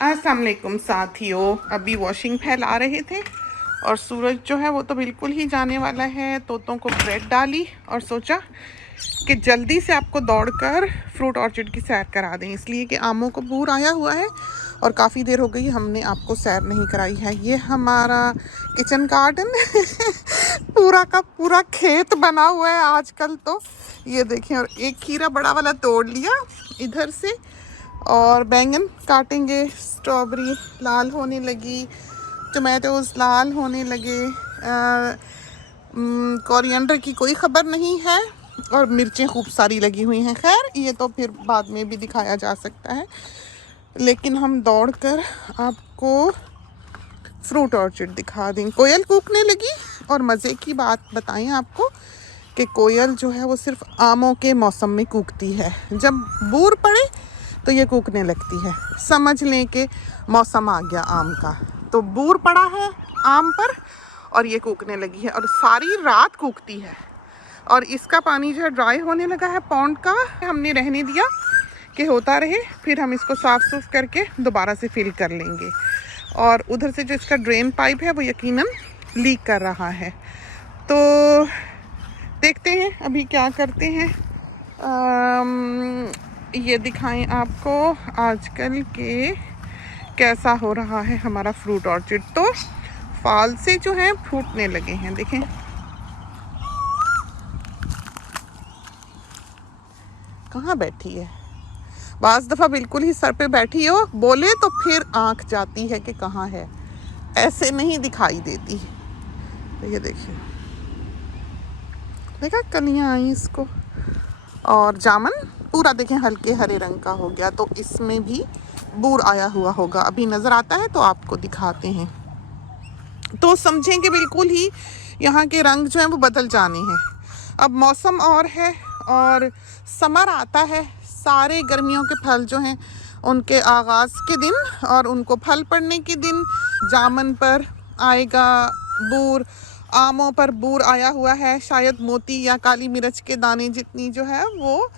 अस्सलाम वालेकुम साथियों, अभी वॉशिंग फैला रहे थे और सूरज जो है वो तो बिल्कुल ही जाने वाला है। तोतों को ब्रेड डाली और सोचा कि जल्दी से आपको दौड़कर फ्रूट ऑर्चिड की सैर करा दें, इसलिए कि आमों को बूर आया हुआ है और काफ़ी देर हो गई हमने आपको सैर नहीं कराई है। ये हमारा किचन गार्डन पूरा का पूरा खेत बना हुआ है आजकल तो। ये देखें, और एक खीरा बड़ा वाला तोड़ लिया इधर से, और बैंगन काटेंगे। स्ट्रॉबेरी लाल होने लगी, टमाटोज लाल होने लगे, कोरिएंडर की कोई ख़बर नहीं है और मिर्चें खूब सारी लगी हुई हैं। खैर, ये तो फिर बाद में भी दिखाया जा सकता है, लेकिन हम दौड़कर आपको फ्रूट ऑर्चिड दिखा दें। कोयल कूकने लगी और मज़े की बात बताएं आपको कि कोयल जो है वो सिर्फ आमों के मौसम में कूकती है। जब बूर पड़े तो ये कूकने लगती है। समझ लें कि मौसम आ गया आम का, तो बूर पड़ा है आम पर और ये कूकने लगी है और सारी रात कूकती है। और इसका पानी जो है ड्राई होने लगा है पॉन्ड का, हमने रहने दिया कि होता रहे, फिर हम इसको साफ़ सूफ करके दोबारा से फिल कर लेंगे। और उधर से जो इसका ड्रेन पाइप है वो यकीनन लीक कर रहा है, तो देखते हैं अभी क्या करते हैं। ये दिखाएं आपको आजकल के कैसा हो रहा है हमारा फ्रूट ऑर्चिड। तो फाल से जो है फूटने लगे हैं, देखें। कहाँ बैठी है, बाज़ दफ़ा बिल्कुल ही सर पे बैठी हो, बोले तो फिर आंख जाती है कि कहाँ है, ऐसे नहीं दिखाई देती। तो ये देखिए, देखा कलियाँ आई इसको। और जामन पूरा देखें हल्के हरे रंग का हो गया, तो इसमें भी बूर आया हुआ होगा। अभी नज़र आता है तो आपको दिखाते हैं, तो समझें कि बिल्कुल ही यहाँ के रंग जो हैं वो बदल जाने हैं। अब मौसम और है और समर आता है, सारे गर्मियों के फल जो हैं उनके आगाज़ के दिन और उनको फल पड़ने के दिन जामन पर आएगा बूर, आमों पर बूर आया हुआ है। शायद मोती या काली मिर्च के दाने जितनी जो है वो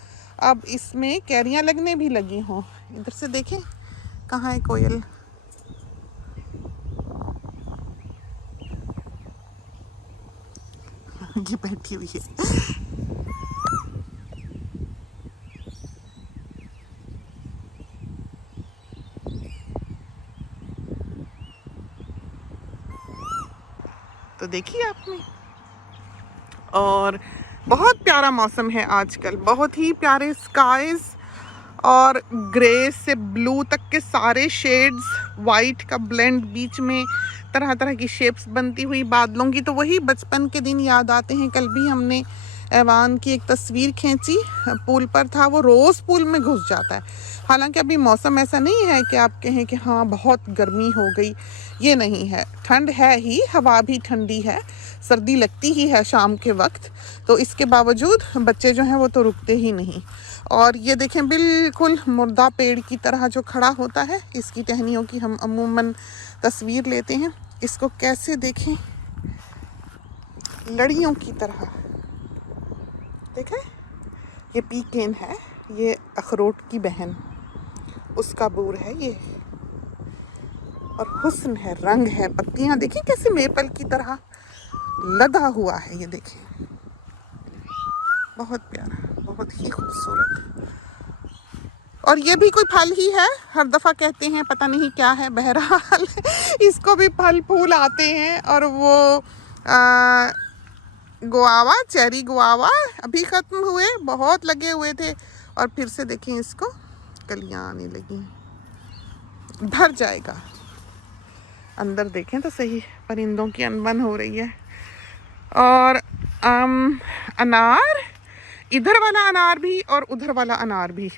अब इसमें कैरियां लगने भी लगी हों। इधर से देखें कहाँ है कोयल, ये बैठी हुई है। तो देखिए आपने, और बहुत प्यारा मौसम है आजकल, बहुत ही प्यारे स्काइज और ग्रे से ब्लू तक के सारे शेड्स, वाइट का ब्लेंड, बीच में तरह तरह की शेप्स बनती हुई बादलों की। तो वही बचपन के दिन याद आते हैं। कल भी हमने ऐवान की एक तस्वीर खींची, पूल पर था, वो रोज़ पूल में घुस जाता है। हालांकि अभी मौसम ऐसा नहीं है कि आप कहें कि हाँ बहुत गर्मी हो गई, ये नहीं है। ठंड है ही, हवा भी ठंडी है, सर्दी लगती ही है शाम के वक्त, तो इसके बावजूद बच्चे जो हैं वो तो रुकते ही नहीं। और ये देखें, बिल्कुल मुर्दा पेड़ की तरह जो खड़ा होता है, इसकी टहनियों की हम अमूमन तस्वीर लेते हैं। इसको कैसे देखें, लड़ियों की तरह, देखें। ये पीकेन है, ये अखरोट की बहन, उसका बूर है ये। और हुस्न है, रंग है, पत्तियां देखें कैसे मेपल की तरह लदा हुआ है। ये देखें, बहुत प्यारा, बहुत ही खूबसूरत। और ये भी कोई फल ही है, हर दफ़ा कहते हैं पता नहीं क्या है, बहरहाल इसको भी फल फूल आते हैं। और वो गुआवा, चेरी गुआवा अभी ख़त्म हुए, बहुत लगे हुए थे और फिर से देखें इसको कलियां आने लगी। भर जाएगा, अंदर देखें तो सही, परिंदों की अनबन हो रही है। और अनार, इधर वाला अनार भी और उधर वाला अनार भी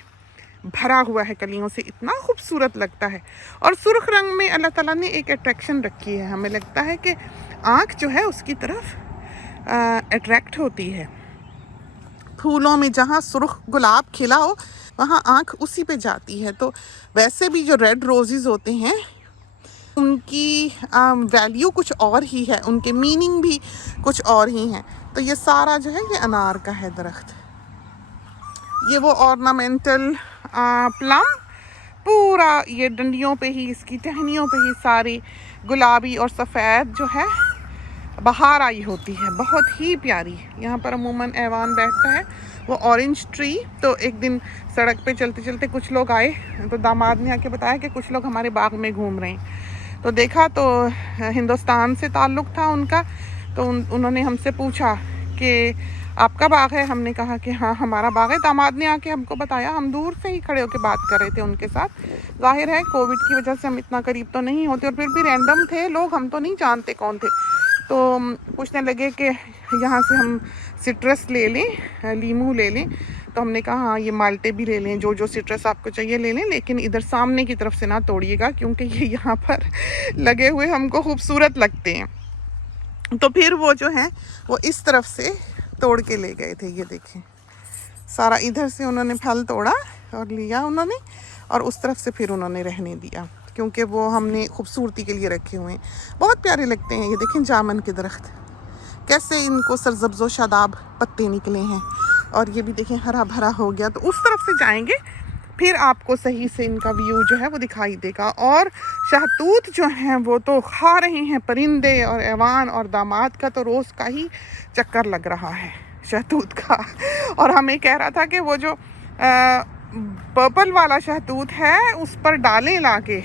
भरा हुआ है कलियों से, इतना खूबसूरत लगता है। और सुर्ख रंग में अल्लाह ताला ने एक अट्रैक्शन रखी है, हमें लगता है कि आँख जो है उसकी तरफ अट्रैक्ट होती है। फूलों में जहाँ सुर्ख गुलाब खिला हो वहाँ आँख उसी पे जाती है। तो वैसे भी जो रेड रोजेज़ होते हैं उनकी वैल्यू कुछ और ही है, उनके मीनिंग भी कुछ और ही हैं। तो ये सारा जो है ये अनार का है दरख्त। ये वो ऑर्नामेंटल प्लम पूरा ये डंडियों पे ही, इसकी टहनियों पे ही सारी गुलाबी और सफ़ेद जो है बाहर आई होती है, बहुत ही प्यारी। यहाँ पर अमूमन ऐवान बैठता है, वो ऑरेंज ट्री। तो एक दिन सड़क पे चलते चलते कुछ लोग आए, तो दामाद ने आके बताया कि कुछ लोग हमारे बाग में घूम रहे हैं। तो देखा तो हिंदुस्तान से ताल्लुक़ था उनका। तो उन्होंने हमसे पूछा कि आपका बाग है? हमने कहा कि हाँ हमारा बाग है। दामाद ने आके हमको बताया, हम दूर से ही खड़े होकर बात कर रहे थे उनके साथ। जाहिर है कोविड की वजह से हम इतना करीब तो नहीं होते, और फिर भी रैंडम थे लोग, हम तो नहीं जानते कौन थे। तो पूछने लगे कि यहाँ से हम सिट्रस ले लें, लीमू ले लें। तो हमने कहा हाँ ये माल्टे भी ले लें, जो जो सिट्रस आपको चाहिए ले लें, लेकिन इधर सामने की तरफ से ना तोड़िएगा, क्योंकि ये यहाँ पर लगे हुए हमको खूबसूरत लगते हैं। तो फिर वो जो है वो इस तरफ से तोड़ के ले गए थे। ये देखें, सारा इधर से उन्होंने फल तोड़ा और लिया उन्होंने, और उस तरफ से फिर उन्होंने रहने दिया, क्योंकि वो हमने खूबसूरती के लिए रखे हुए हैं। बहुत प्यारे लगते हैं। ये देखें जामन के दरख्त कैसे इनको सरसब्ज़ो शादाब पत्ते निकले हैं, और ये भी देखें हरा भरा हो गया। तो उस तरफ से जाएंगे फिर आपको सही से इनका व्यू जो है वो दिखाई देगा। और शहतूत जो हैं वो तो खा रहे हैं परिंदे, और ऐवान और दामाद का तो रोज़ का ही चक्कर लग रहा है शहतूत का। और हमें कह रहा था कि वो जो पर्पल वाला शहतूत है उस पर डालें ला के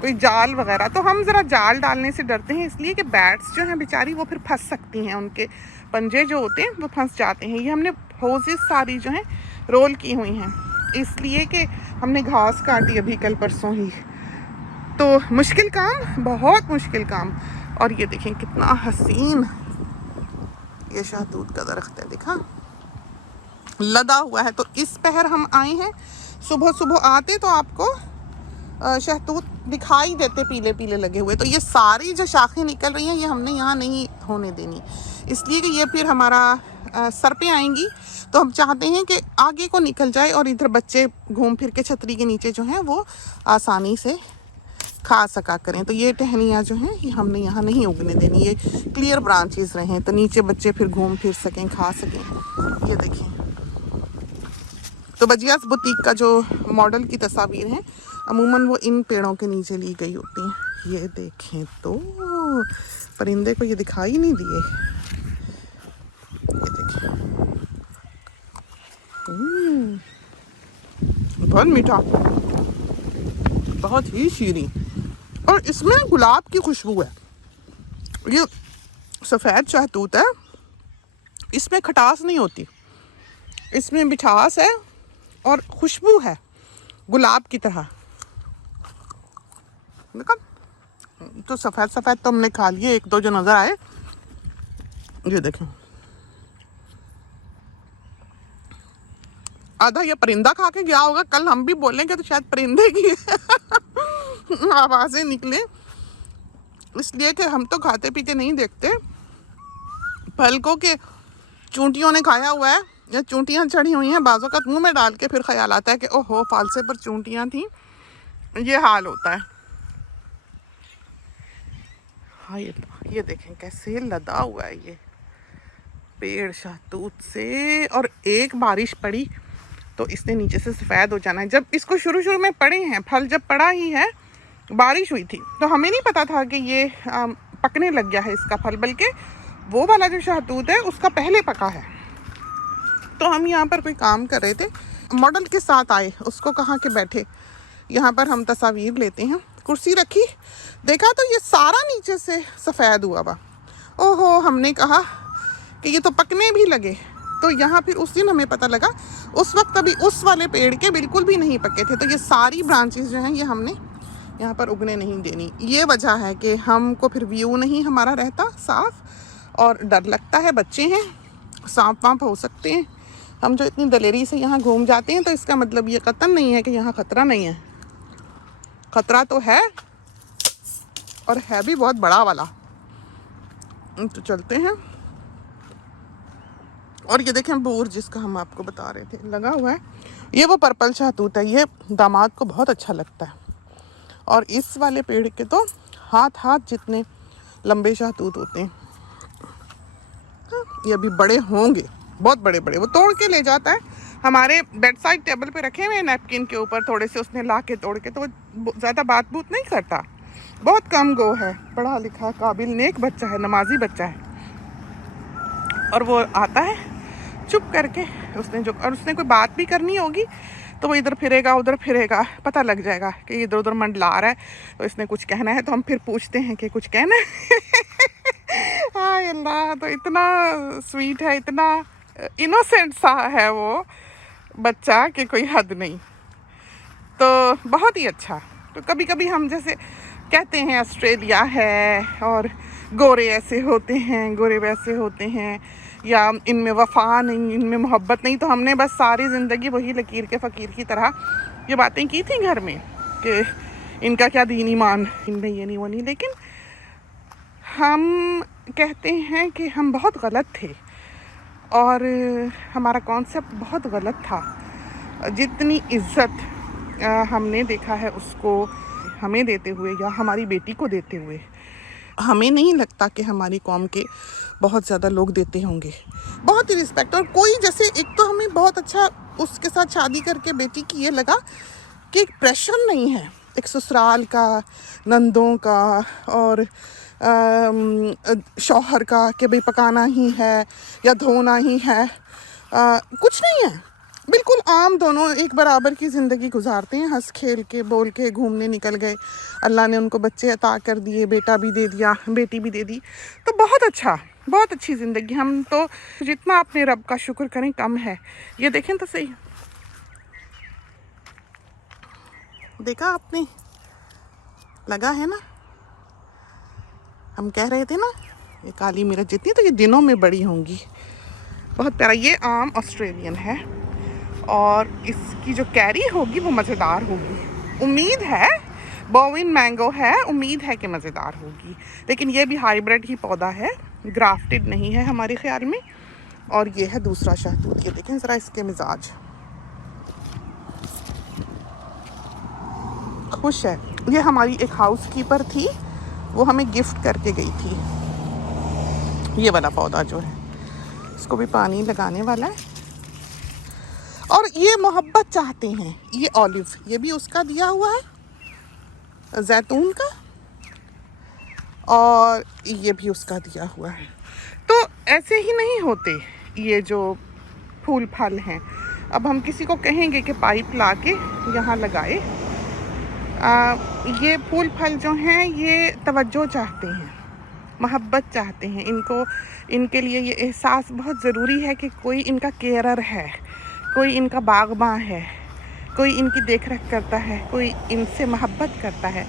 कोई जाल वगैरह। तो हम ज़रा जाल डालने से डरते हैं, इसलिए कि बैट्स जो हैं बेचारी वो फिर फंस सकती हैं, उनके पंजे जो होते हैं वो फंस जाते हैं। ये हमने होजेस सारी जो हैं रोल की हुई हैं, इसलिए कि हमने घास काटी अभी कल परसों ही। तो मुश्किल काम, बहुत मुश्किल काम। और ये देखें कितना हसीन ये शहतूत का दरख्त है, देखा लदा हुआ है। तो इस पहर हम आए हैं, सुबह सुबह आते तो आपको शहतूत दिखाई देते पीले पीले लगे हुए। तो ये सारी जो शाखें निकल रही हैं ये हमने यहाँ नहीं होने देनी, इसलिए कि ये फिर हमारा सर पे आएंगी। तो हम चाहते हैं कि आगे को निकल जाए और इधर बच्चे घूम फिर के छतरी के नीचे जो हैं वो आसानी से खा सका करें। तो ये टहनियाँ जो हैं ये हमने यहाँ नहीं उगने देनी, ये क्लियर ब्रांचेस रहें, तो नीचे बच्चे फिर घूम फिर सकें, खा सकें। ये देखें, तो बजियास बुटीक का जो मॉडल की तस्वीर हैं अमूमन वो इन पेड़ों के नीचे ली गई होती हैं। ये देखें तो परिंदे को ये दिखाई नहीं दिए। ये देखें, बहुत मीठा, बहुत ही शीरी, और इसमें गुलाब की खुशबू है। ये सफ़ेद शहतूत है, इसमें खटास नहीं होती, इसमें मिठास है और खुशबू है गुलाब की तरह। देखा, तो सफ़ेद सफ़ेद तो हमने खा लिए, एक दो जो नज़र आए। ये देखें, आधा ये परिंदा खा के गया होगा। कल हम भी बोलेंगे तो शायद परिंदे की आवाज़ें निकले, इसलिए कि हम तो खाते पीते नहीं देखते। पलकों के चूंटियों ने खाया हुआ है, या चूंटियाँ चढ़ी हुई हैं, बाजों का मुंह में डाल के फिर ख्याल आता है कि ओहो फालसे पर चूंटियाँ थी। ये हाल होता है। हाँ ये देखें कैसे लदा हुआ है ये पेड़ शहतूत से। और एक बारिश पड़ी तो इसने नीचे से सफ़ेद हो जाना है। जब इसको शुरू में पड़े हैं फल, जब पड़ा ही है, बारिश हुई थी तो हमें नहीं पता था कि ये पकने लग गया है इसका फल, बल्कि वो वाला जो शहतूत है उसका पहले पका है। तो हम यहाँ पर कोई काम कर रहे थे, मॉडल के साथ आए, उसको कहा कि बैठे यहाँ पर हम तस्वीर लेते हैं। कुर्सी रखी, देखा तो ये सारा नीचे से सफ़ेद हुआ हुआ। ओहो, हमने कहा कि ये तो पकने भी लगे। तो यहाँ फिर उस दिन हमें पता लगा, उस वक्त अभी उस वाले पेड़ के बिल्कुल भी नहीं पके थे। तो ये सारी ब्रांचेस जो हैं ये हमने यहाँ पर उगने नहीं देनी। ये वजह है कि हमको फिर व्यू नहीं हमारा रहता साफ़, और डर लगता है, बच्चे हैं, सांप वाँप हो सकते हैं। हम जो इतनी दलेरी से यहाँ घूम जाते हैं तो इसका मतलब ये कतन नहीं है कि यहाँ ख़तरा नहीं है। ख़तरा तो है, और है भी बहुत बड़ा वाला। तो चलते हैं। और ये देखें बोर जिसका हम आपको बता रहे थे लगा हुआ है, ये वो पर्पल शहतूत है। ये दामाद को बहुत अच्छा लगता है। और इस वाले पेड़ के तो हाथ जितने लंबे शहतूत होते हैं। ये अभी बड़े होंगे, बहुत बड़े बड़े, वो तोड़ के ले जाता है। हमारे बेड साइड टेबल पे रखे हुए हैं नैपकिन के ऊपर, थोड़े से उसने ला के तोड़ के, तो वो ज़्यादा बात बूत नहीं करता, बहुत कम गो है, पढ़ा लिखा काबिल नेक बच्चा है, नमाजी बच्चा है। और वो आता है चुप करके, उसने कोई बात भी करनी होगी तो वो इधर फिरेगा उधर फिरेगा, पता लग जाएगा कि इधर उधर मंडला रहा है, तो इसने कुछ कहना है, तो हम फिर पूछते हैं कि कुछ कहना है। हाँ अल्लाह, तो इतना स्वीट है, इतना इनोसेंट सा है वो बच्चा कि कोई हद नहीं। तो बहुत ही अच्छा। तो कभी कभी हम जैसे कहते हैं ऑस्ट्रेलिया है और गोरे ऐसे होते हैं, गोरे वैसे होते हैं, या इनमें वफा नहीं, इनमें मोहब्बत नहीं, तो हमने बस सारी ज़िंदगी वही लकीर के फ़कीर की तरह ये बातें की थी घर में कि इनका क्या दीन ईमान, इनमें ये नहीं वो नहीं। लेकिन हम कहते हैं कि हम बहुत गलत थे और हमारा कॉन्सेप्ट बहुत गलत था। जितनी इज़्ज़त हमने देखा है उसको हमें देते हुए या हमारी बेटी को देते हुए, हमें नहीं लगता कि हमारी कौम के बहुत ज़्यादा लोग देते होंगे। बहुत ही रिस्पेक्ट। और कोई जैसे एक तो हमें बहुत अच्छा उसके साथ शादी करके बेटी की ये लगा कि एक प्रेशर नहीं है, एक ससुराल का, नंदों का और शौहर का कि भाई पकाना ही है या धोना ही है, कुछ नहीं है। बिल्कुल आम दोनों एक बराबर की ज़िंदगी गुजारते हैं, हंस खेल के बोल के घूमने निकल गए, अल्लाह ने उनको बच्चे अता कर दिए, बेटा भी दे दिया, बेटी भी दे दी, तो बहुत अच्छा, बहुत अच्छी ज़िंदगी। हम तो जितना अपने रब का शुक्र करें कम है। ये देखें तो सही, देखा आपने, लगा है ना, हम कह रहे थे ना ये काली मिर्च जितनी, तो ये दिनों में बड़ी होंगी। बहुत प्यारा। ये आम ऑस्ट्रेलियन है और इसकी जो कैरी होगी वो मज़ेदार होगी, उम्मीद है। बोविन मैंगो है, उम्मीद है कि मज़ेदार होगी। लेकिन ये भी हाइब्रिड ही पौधा है, ग्राफ्टेड नहीं है हमारे ख्याल में। और ये है दूसरा शहतूत। ये देखें ज़रा इसके मिजाज, खुश है। ये हमारी एक हाउस कीपर थी, वो हमें गिफ्ट करके गई थी। ये वाला पौधा जो है, इसको भी पानी लगाने वाला है। और ये मोहब्बत चाहते हैं। ये ऑलिव, ये भी उसका दिया हुआ है, जैतून का, और ये भी उसका दिया हुआ है। तो ऐसे ही नहीं होते ये जो फूल फल हैं। अब हम किसी को कहेंगे कि पाइप ला के यहाँ लगाए। ये फूल फल जो हैं ये तवज्जो चाहते हैं, मोहब्बत चाहते हैं। इनके लिए ये एहसास बहुत ज़रूरी है कि कोई इनका केयरर है, कोई इनका बागबान है, कोई इनकी देख रेख करता है, कोई इनसे मोहब्बत करता है,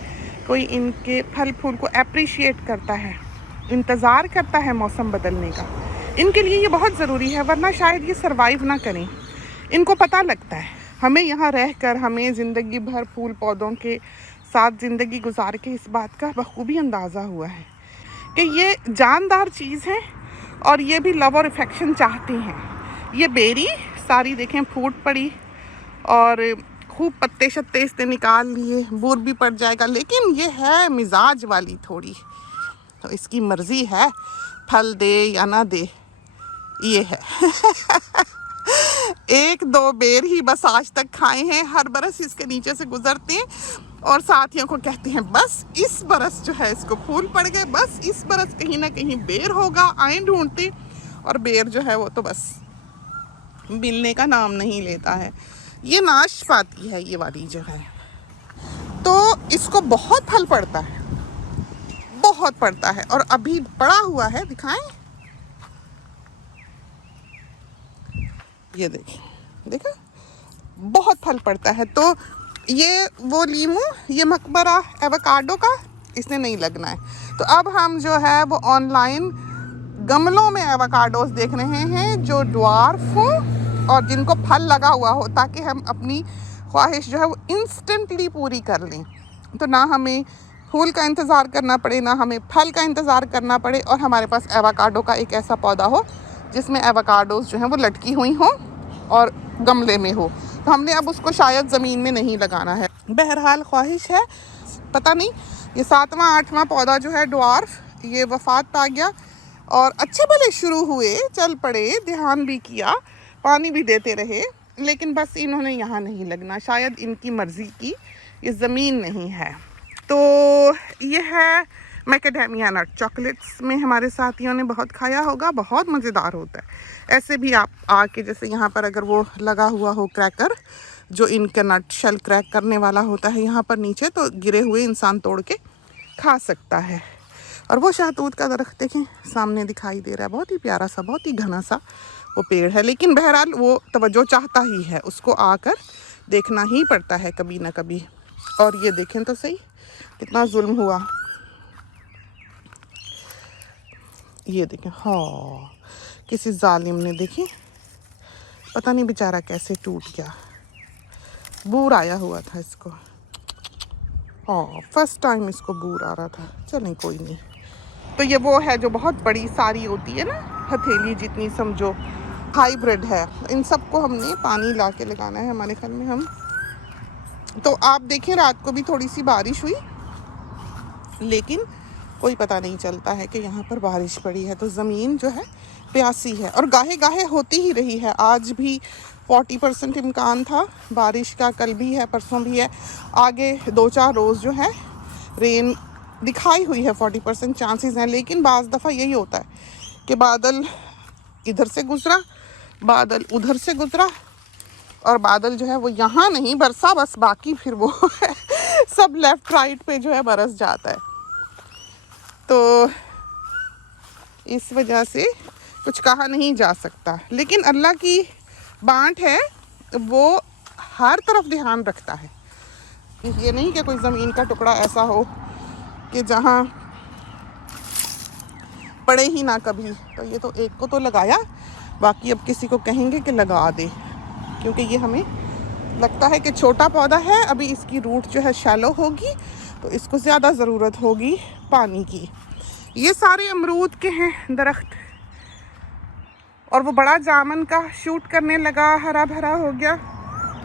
कोई इनके फल फूल को अप्रिशिएट करता है, इंतज़ार करता है मौसम बदलने का। इनके लिए ये बहुत ज़रूरी है, वरना शायद ये सरवाइव ना करें। इनको पता लगता है, हमें यहाँ रहकर हमें ज़िंदगी भर फूल पौधों के साथ ज़िंदगी गुजार के इस बात का बखूबी अंदाज़ा हुआ है कि ये जानदार चीज़ है और ये भी लव और अफेक्शन चाहती हैं। ये बेरी सारी देखें फूट पड़ी और खूब पत्ते शत्ते इसने निकाल लिए, बूर भी पड़ जाएगा, लेकिन ये है मिजाज वाली थोड़ी, तो इसकी मर्ज़ी है फल दे या ना दे। ये है। एक दो बेर ही बस आज तक खाए हैं, हर बरस इसके नीचे से गुजरते हैं और साथियों को कहते हैं बस इस बरस जो है इसको फूल पड़ गए, बस इस बरस कहीं ना कहीं बेर होगा, आए ढूंढते, और बेर जो है वो तो बस मिलने का नाम नहीं लेता है। ये नाशपाती है ये वाली जो है, तो इसको बहुत फल पड़ता है, बहुत पड़ता है, और अभी पड़ा हुआ है, दिखाएं, ये देखें, देखा, बहुत फल पड़ता है। तो ये वो लीमू, ये मकबरा एवोकाडो का इसने नहीं लगना है। तो अब हम जो है वो ऑनलाइन गमलों में एवोकाडोस देख रहे हैं जो ड्वार्फ हो और जिनको फल लगा हुआ हो, ताकि हम अपनी ख्वाहिश जो है वो इंस्टेंटली पूरी कर लें। तो ना हमें फूल का इंतज़ार करना पड़े, ना हमें फल का इंतज़ार करना पड़े, और हमारे पास एवोकाडो का एक ऐसा पौधा हो जिसमें एवोकाडोस जो हैं वो लटकी हुई हो और गमले में हो। तो हमने अब उसको शायद ज़मीन में नहीं लगाना है। बहरहाल ख्वाहिश है, पता नहीं, ये 7वां 8वां पौधा जो है ड्वार्फ, ये वफ़ात पा गया। और अच्छे भले शुरू हुए, चल पड़े, ध्यान भी किया, पानी भी देते रहे, लेकिन बस इन्होंने यहाँ नहीं लगना, शायद इनकी मर्ज़ी की ये ज़मीन नहीं है। तो ये है मैकेडेमिया नट। चॉकलेट्स में हमारे साथियों ने बहुत खाया होगा, बहुत मज़ेदार होता है। ऐसे भी आप आके जैसे यहाँ पर अगर वो लगा हुआ हो क्रैकर, जो इनका नट शेल क्रैक करने वाला होता है यहाँ पर नीचे, तो गिरे हुए इंसान तोड़ के खा सकता है। और वो शहतूत का दरख्त देखें सामने दिखाई दे रहा है, बहुत ही प्यारा सा, बहुत ही घना सा वो पेड़ है। लेकिन बहरहाल वो तवज्जो चाहता ही है, उसको आकर देखना ही पड़ता है कभी ना कभी। और ये देखें तो सही कितना जुल्म हुआ, ये देखें, हाँ किसी जालिम ने, देखिए पता नहीं बेचारा कैसे टूट गया, बूर आया हुआ था इसको। हाँ फर्स्ट टाइम इसको बूर आ रहा था, चलें कोई नहीं। तो ये वो है जो बहुत बड़ी सारी होती है ना, हथेली जितनी समझो, हाइब्रिड है। इन सबको हमने पानी ला के लगाना है हमारे घर में हम। तो आप देखें रात को भी थोड़ी सी बारिश हुई, लेकिन कोई पता नहीं चलता है कि यहाँ पर बारिश पड़ी है। तो ज़मीन जो है प्यासी है, और गाहे गाहे होती ही रही है। आज भी 40% इम्कान था बारिश का, कल भी है, परसों भी है, आगे 2-4 रोज़ जो है रेन दिखाई हुई है, 40% चांसेस हैं। लेकिन बाज़ दफ़ा यही होता है कि बादल इधर से गुजरा, बादल उधर से गुजरा, और बादल जो है वो यहाँ नहीं बरसा, बस बाकी फिर वो सब लेफ़्ट राइट पे जो है बरस जाता है। तो इस वजह से कुछ कहा नहीं जा सकता। लेकिन अल्लाह की बाँट है, वो हर तरफ ध्यान रखता है। ये नहीं कि कोई ज़मीन का टुकड़ा ऐसा हो कि जहाँ पड़े ही ना कभी। तो ये तो एक को तो लगाया, बाकी अब किसी को कहेंगे कि लगा दे, क्योंकि ये हमें लगता है कि छोटा पौधा है, अभी इसकी रूट जो है शैलो होगी, तो इसको ज़्यादा ज़रूरत होगी पानी की। ये सारे अमरूद के हैं दरख्त, और वो बड़ा जामन का शूट करने लगा, हरा भरा हो गया,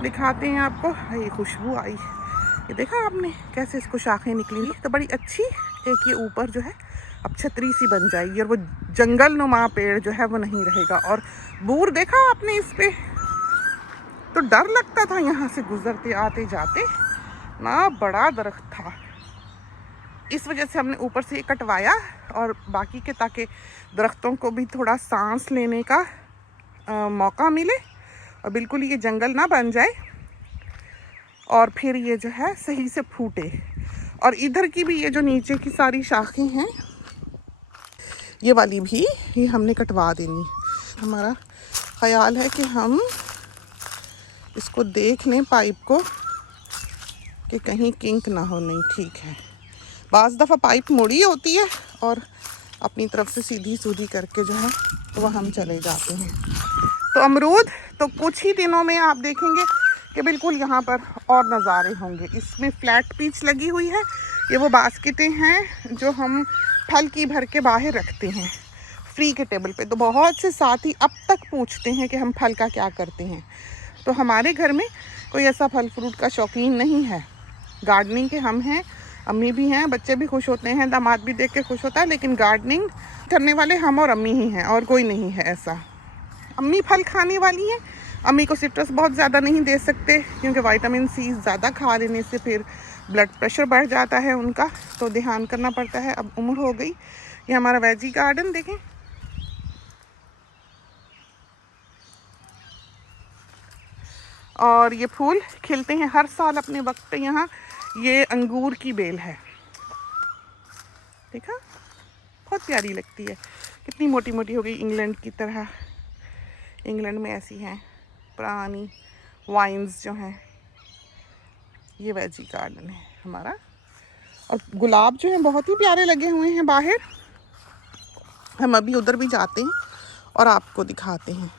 दिखाते हैं आपको। ये खुशबू आई, ये देखा आपने कैसे इसको शाखें निकली, तो बड़ी अच्छी। एक ये ऊपर जो है अब छतरी सी बन जाएगी, और वो जंगल नुमा पेड़ जो है वो नहीं रहेगा। और बूर देखा आपने इस पे, तो डर लगता था यहाँ से गुजरते आते जाते ना, बड़ा दरख्त था। इस वजह से हमने ऊपर से ये कटवाया, और बाकी के ताकि दरख्तों को भी थोड़ा सांस लेने का मौका मिले, और बिल्कुल ये जंगल ना बन जाए, और फिर ये जो है सही से फूटे। और इधर की भी ये जो नीचे की सारी शाखें हैं, ये वाली भी ये हमने कटवा देनी। हमारा ख्याल है कि हम इसको देख लें पाइप को कि कहीं किंक ना हो। नहीं ठीक है, बाज़ दफ़ा पाइप मुड़ी होती है और अपनी तरफ से सीधी सूधी करके जो है तो वह हम चले जाते हैं। तो अमरूद तो कुछ ही दिनों में आप देखेंगे कि बिल्कुल यहाँ पर और नज़ारे होंगे। इसमें फ्लैट पीच लगी हुई है, ये वो बास्केटें हैं जो हम फल की भर के बाहर रखते हैं फ्री के टेबल पे। तो बहुत से साथी अब तक पूछते हैं कि हम फल का क्या करते हैं। तो हमारे घर में कोई ऐसा फल फ्रूट का शौकीन नहीं है, गार्डनिंग के हम हैं, अम्मी भी हैं, बच्चे भी खुश होते हैं, दामाद भी देख के खुश होता है, लेकिन गार्डनिंग करने वाले हम और अम्मी ही हैं, और कोई नहीं है ऐसा। अम्मी फल खाने वाली हैं, अम्मी को सिट्रस बहुत ज़्यादा नहीं दे सकते क्योंकि विटामिन सी ज़्यादा खा लेने से फिर ब्लड प्रेशर बढ़ जाता है उनका, तो ध्यान करना पड़ता है, अब उम्र हो गई। ये हमारा वेजी गार्डन देखें, और ये फूल खिलते हैं हर साल अपने वक्त पे यहाँ। ये अंगूर की बेल है, देखा बहुत प्यारी लगती है, कितनी मोटी मोटी हो गई, इंग्लैंड की तरह। इंग्लैंड में ऐसी हैं पुरानी वाइन्स जो हैं। ये वेजी गार्डन है हमारा, और गुलाब जो हैं बहुत ही प्यारे लगे हुए हैं बाहर। हम अभी उधर भी जाते हैं और आपको दिखाते हैं।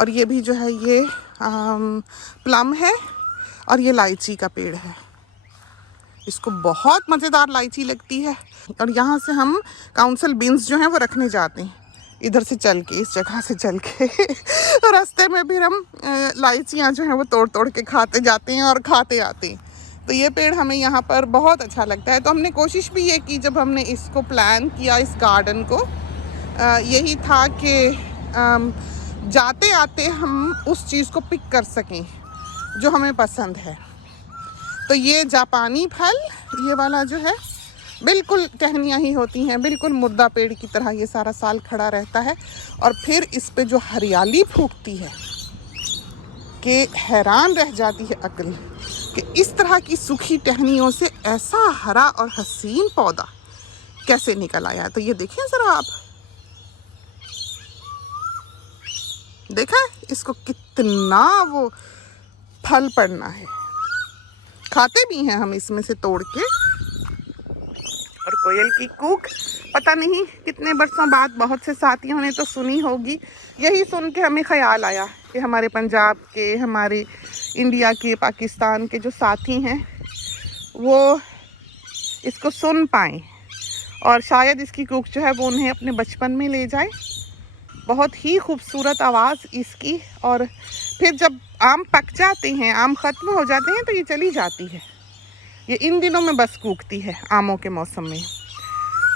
और ये भी जो है ये प्लम है, और ये इलायची का पेड़ है, इसको बहुत मज़ेदार इलायची लगती है। और यहाँ से हम काउंसिल बीन्स जो हैं वो रखने जाते हैं, इधर से चल के, इस जगह से चल के तो रास्ते में भी हम इलायचियाँ जो हैं वो तोड़ तोड़ के खाते जाते हैं और खाते आते हैं। तो ये पेड़ हमें यहाँ पर बहुत अच्छा लगता है। तो हमने कोशिश भी ये की, जब हमने इसको प्लान किया इस गार्डन को, यही था कि जाते आते हम उस चीज़ को पिक कर सकें जो हमें पसंद है। तो ये जापानी फल, ये वाला जो है बिल्कुल टहनियाँ ही होती हैं, बिल्कुल मुर्दा पेड़ की तरह ये सारा साल खड़ा रहता है। और फिर इस पे जो हरियाली फूटती है कि हैरान रह जाती है अक्ल कि इस तरह की सूखी टहनियों से ऐसा हरा और हसीन पौधा कैसे निकल आया। तो ये देखें ज़रा आप, देखा इसको कितना वो फल पड़ना है। खाते भी हैं हम इसमें से तोड़ के। और कोयल की कूक पता नहीं कितने बरसों बाद बहुत से साथियों ने तो सुनी होगी। यही सुन के हमें ख्याल आया कि हमारे पंजाब के, हमारे इंडिया के, पाकिस्तान के जो साथी हैं वो इसको सुन पाएँ और शायद इसकी कूक जो है वो उन्हें अपने बचपन में ले जाए। बहुत ही खूबसूरत आवाज़ इसकी। और फिर जब आम पक जाते हैं, आम ख़त्म हो जाते हैं तो ये चली जाती है। ये इन दिनों में बस कूकती है, आमों के मौसम में।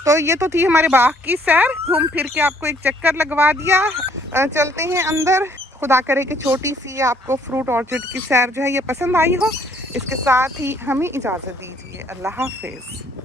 तो ये तो थी हमारे बाग की सैर। घूम फिर के आपको एक चक्कर लगवा दिया। चलते हैं अंदर। खुदा करे कि छोटी सी आपको फ्रूट ऑर्चर्ड की सैर जो है ये पसंद आई हो। इसके साथ ही हमें इजाज़त दीजिए। अल्लाह हाफिज़।